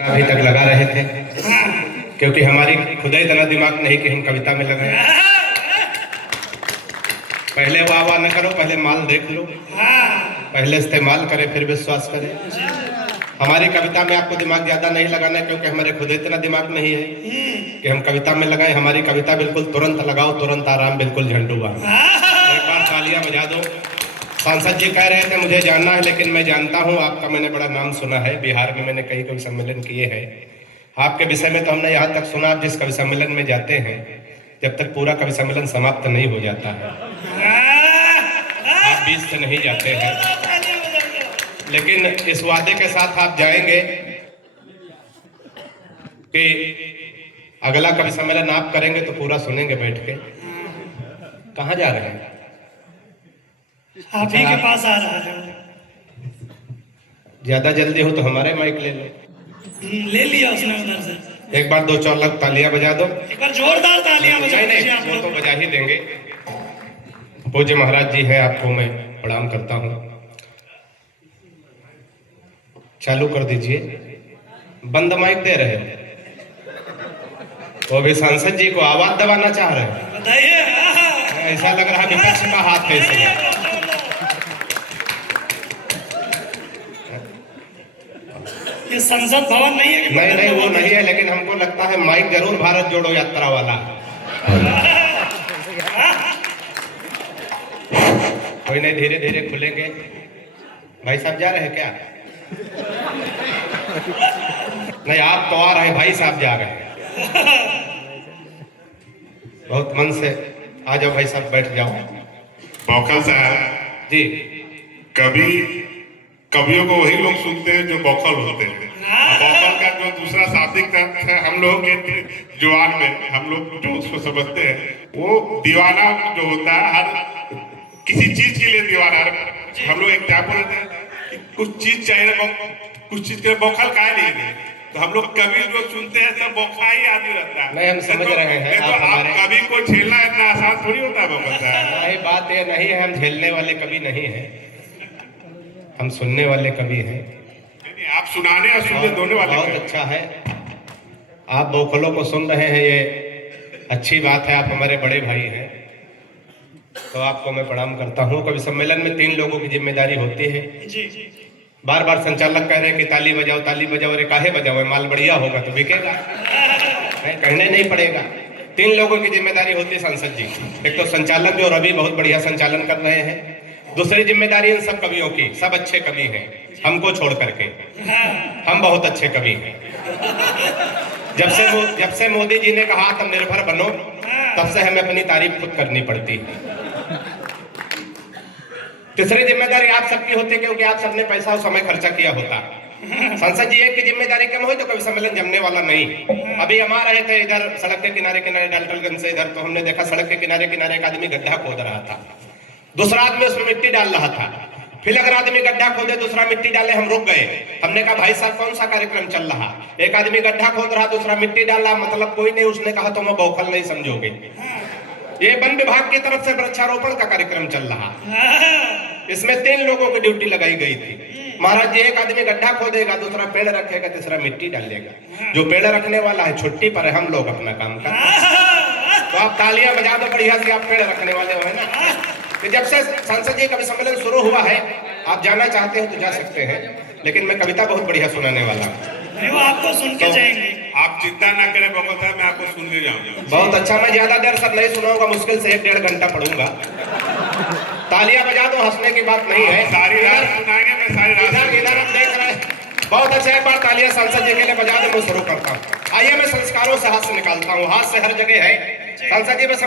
अभी तक लगा रहे थे क्योंकि हमारी खुदा इतना दिमाग नहीं कि हम कविता में लगाए। पहले वाह वाह न करो, पहले माल देख लो, पहले इस्तेमाल करें फिर विश्वास करें। हमारी कविता में आपको दिमाग ज्यादा नहीं लगाना क्योंकि हमारे खुद इतना दिमाग नहीं है कि हम कविता में लगाएं। हमारी कविता बिल्कुल तुरंत लगाओ तुरंत आराम, बिल्कुल झंडूबा। एक बार तालियां बजा दो। सांसद जी कह रहे थे मुझे जानना है, लेकिन मैं जानता हूं आपका, मैंने बड़ा नाम सुना है, बिहार में मैंने कई कवि सम्मेलन किए हैं। आपके विषय में तो हमने यहाँ तक सुना, आप जिस कवि सम्मेलन में जाते हैं जब तक पूरा कवि सम्मेलन समाप्त नहीं हो जाता है, आप बीच से नहीं जाते हैं। लेकिन इस वादे के साथ आप जाएंगे कि अगला कवि सम्मेलन आप करेंगे तो पूरा सुनेंगे बैठ के। कहाँ जा रहे हैं? आप ही के पास आ रहा है। ज्यादा जल्दी हो तो हमारे माइक ले लो। ले लिया उसने उधर से। एक बार दो चार लाख तालियां बजा दो। एक बार जोरदार तालियां बजा दीजिए आप वो लोग। तो बजा ही देंगे। पूज्य महाराज जी हैं, आपको मैं प्रणाम करता हूँ। चालू कर दीजिए। बंद माइक दे रहे हो, वो भी सांसद जी को आवाज दबाना चाह रहे हैं। बताइए। ऐसा लग रहा है विपक्ष का हाथ है इसमें। ये संसद भवन नहीं है कि नहीं नहीं, वो नहीं है, लेकिन हमको लगता है माइक जरूर भारत जोड़ो यात्रा वाला। कोई नहीं, धीरे धीरे खुलेंगे। भाई साहब जा रहे हैं क्या? नहीं, आप तो आ रहे हैं, भाई साहब जा रहे हैं। बहुत मन से आ जाओ भाई साहब, बैठ जाओ। बौखल साहब जी, कवियों को वही लोग सुनते हैं जो बौखल होते हैं। बौखल का जो दूसरा शाब्दिक अर्थ है हम लोग के जुबान में, हम लोग जो उसको समझते हैं, वो दीवाना जो होता है, हर किसी चीज के लिए दीवाना। हम लोग एक क्या बोलते हैं कि कुछ चीज चाहिए, कुछ चीज के बौखल काहे नहीं, तो हम लोग कवि जो सुनते हैं सब बौखा ही आदमी रहता है। नहीं, हम समझ रहे हैं। तो आप कवि को झेलना इतना आसान थोड़ी होता है बौखल साहब। नहीं, बात ये नहीं है, हम झेलने वाले कवि नहीं हैं, हम सुनने वाले कवि हैं। आप सुनाने और सुनने दोनों वाले बहुत अच्छा है, आप बौखलों को सुन रहे हैं, ये अच्छी बात है। आप हमारे बड़े भाई हैं, तो आपको मैं प्रणाम करता हूँ। कवि सम्मेलन में 3 लोगों की जिम्मेदारी होती है। बार बार संचालक कह रहे हैं कि ताली बजाओ ताली बजाओ। अरे काहे बजाओ? माल बढ़िया होगा तो बिकेगा, कहने नहीं पड़ेगा। 3 लोगों की जिम्मेदारी होती है सांसद जी। एक तो संचालक जो रवि बहुत बढ़िया संचालन कर रहे हैं। दूसरी जिम्मेदारी इन सब कवियों की, सब अच्छे कवि हैं हमको छोड़ करके, हम बहुत अच्छे कवि हैं। जब से मोदी जी ने कहा आत्मनिर्भर बनो, तब से हमें अपनी तारीफ खुद करनी पड़ती है। तीसरी जिम्मेदारी आप सबकी होती है क्योंकि आप सबने पैसा और समय खर्चा किया होता। संसद जी एक की जिम्मेदारी कम हो तो कवि सम्मेलन जमने वाला नहीं। अभी हम आ रहे थे इधर सड़क के किनारे किनारे डाल्टनगंज से इधर, तो हमने देखा सड़क के किनारे किनारे एक आदमी गड्ढा खोद रहा था, दूसरा आदमी उसमें मिट्टी डाल रहा था। फिर अगर आदमी गड्ढा खोदे दूसरा मिट्टी डाले, हम रुक गए। हमने कहा भाई साहब कौन सा कार्यक्रम चल रहा? एक आदमी गड्ढा खोद रहा, दूसरा मिट्टी डाल रहा, मतलब कोई नहीं। उसने कहा तुम बौखल नहीं समझोगे, ये वन विभाग की तरफ से वृक्षारोपण का कार्यक्रम चल रहा। इसमें 3 लोगों की ड्यूटी लगाई गई थी। महाराज जी, एक आदमी गड्ढा खोदेगा, दूसरा पेड़ रखेगा, तीसरा मिट्टी डालेगा। जो पेड़ रखने वाला है छुट्टी पर है, हम लोग अपना काम करते हैं। तो आप तालियां बजा दो बढ़िया से, आप पेड़ रखने वाले हो, है ना? कि जब से सांसद जी कवि सम्मेलन शुरू हुआ है, आप जाना चाहते हो तो जा सकते हैं, लेकिन मैं कविता बहुत बढ़िया सुनाने वाला हूँ। वो आपको सुन के जाएंगे। आप चिंता ना करें बौखल साहब, मैं आपको सुन के जाऊंगा। बहुत अच्छा, मैं ज्यादा देर सब नहीं सुनाऊंगा, मुश्किल से 1-1.5 घंटा पढ़ूंगा। तालियां बजा दो, हंसने की बात नहीं है। सारी रात सुनाएंगे, मैं सारी रात इधर हम देख रहे हैं। बहुत अच्छा, एक बार तालियां सांसद जी के लिए बजा दो, मैं शुरू करता हूँ। आइए मैं संस्कारों से हाथ से निकालता हूँ, हाथ से हर जगह है। सांसद जी मैं समझ